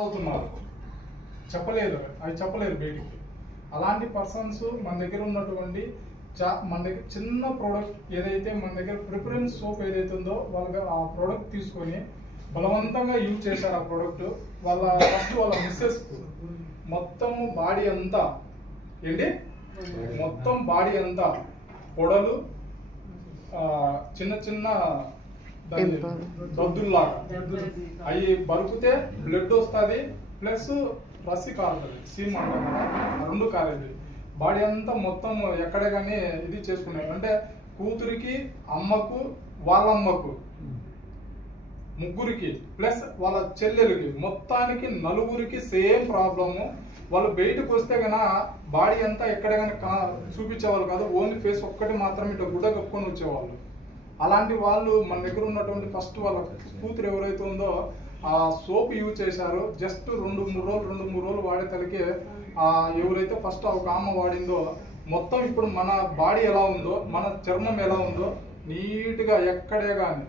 అవుతున్నారు చెప్పలేదు, అవి చెప్పలేరు బయటికి. అలాంటి పర్సన్స్ మన దగ్గర ఉన్నటువంటి మన దగ్గర చిన్న ప్రోడక్ట్ ఏదైతే మన దగ్గర ప్రిఫరెన్స్ సోప్ ఏదైతే ఉందో వాళ్ళకి ఆ ప్రోడక్ట్ తీసుకొని బలవంతంగా యూజ్ చేశారు. ఆ ప్రోడక్ట్ ఫస్ట్ వాళ్ళ మిస్సెస్ మొత్తం బాడీ అంతా మొత్తం బాడీ అంతా పొడలు, చిన్న చిన్న దద్దుల్లాగా అవి బరుకుతే బ్లడ్ వస్తుంది, ప్లస్ రసి కారుతుంది, సీమ్ అంటారు, రెండు కారేది. బాడీ అంతా మొత్తం ఎక్కడ కానీ ఇది చేసుకున్నాయి. అంటే కూతురికి, అమ్మకు, వాళ్ళమ్మకు, ముగ్గురికి ప్లస్ వాళ్ళ చెల్లెలకి, మొత్తానికి నలుగురికి సేమ్ ప్రాబ్లము. వాళ్ళు బయటకు వస్తే గన బాడీ అంతా ఎక్కడ కానీ చూపించేవాళ్ళు కాదు, ఓన్లీ ఫేస్ ఒక్కటి మాత్రమే ఇట్లా గుడ్డ కప్పుకొని వచ్చేవాళ్ళు. అలాంటి వాళ్ళు మన దగ్గర ఉన్నటువంటి ఫస్ట్ వాళ్ళ కూతురు ఎవరైతే ఉందో ఆ సోప్ యూజ్ చేశారో జస్ట్ 2-3 రోజులు వాడే తలకి ఎవరైతే ఫస్ట్ ఒక అమ్మ వాడిందో మొత్తం ఇప్పుడు మన బాడీ ఎలా ఉందో, మన చర్మం ఎలా ఉందో నీట్గా ఎక్కడే కానీ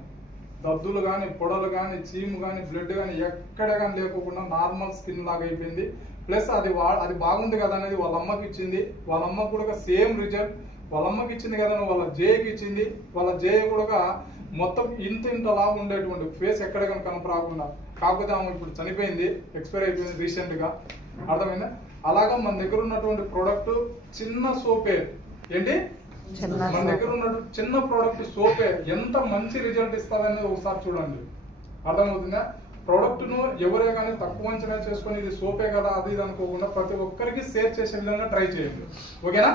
దద్దులు కానీ, పొడలు కానీ, చీము కానీ, బ్లడ్ కానీ ఎక్కడే కానీ లేకోకుండా నార్మల్ స్కిన్ లాగా అయిపోయింది. ప్లస్ అది బాగుంది కదా అనేది వాళ్ళ అమ్మకి ఇచ్చింది. వాళ్ళ అమ్మకు కూడా సేమ్ రిజల్ట్. వాళ్ళ అమ్మకి ఇచ్చింది కదా వాళ్ళ జేకి ఇచ్చింది. వాళ్ళ జే కూడా మొత్తం ఇంతలా ఉండేటువంటి ఫేస్ ఎక్కడ కానీ కనపరాకుండా. కాకపోతే ఆమె ఇప్పుడు చనిపోయింది, ఎక్స్పైర్ అయిపోయింది రీసెంట్గా, అర్థమైందా? అలాగా మన దగ్గర ఉన్నటువంటి ప్రోడక్ట్ చిన్న సోపే మన దగ్గర ఉన్నటువంటి చిన్న ప్రోడక్ట్ సోపే ఎంత మంచి రిజల్ట్ ఇస్తుందనేది ఒకసారి చూడండి, అర్థమవుతుందా? ప్రోడక్ట్ను ఎవరే కానీ తక్కువ అంచనా చేసుకొని ఇది సోపే కదా అది ఇది అనుకోకుండా ప్రతి ఒక్కరికి షేర్ చేసే విధంగా ట్రై చేయండి, ఓకేనా?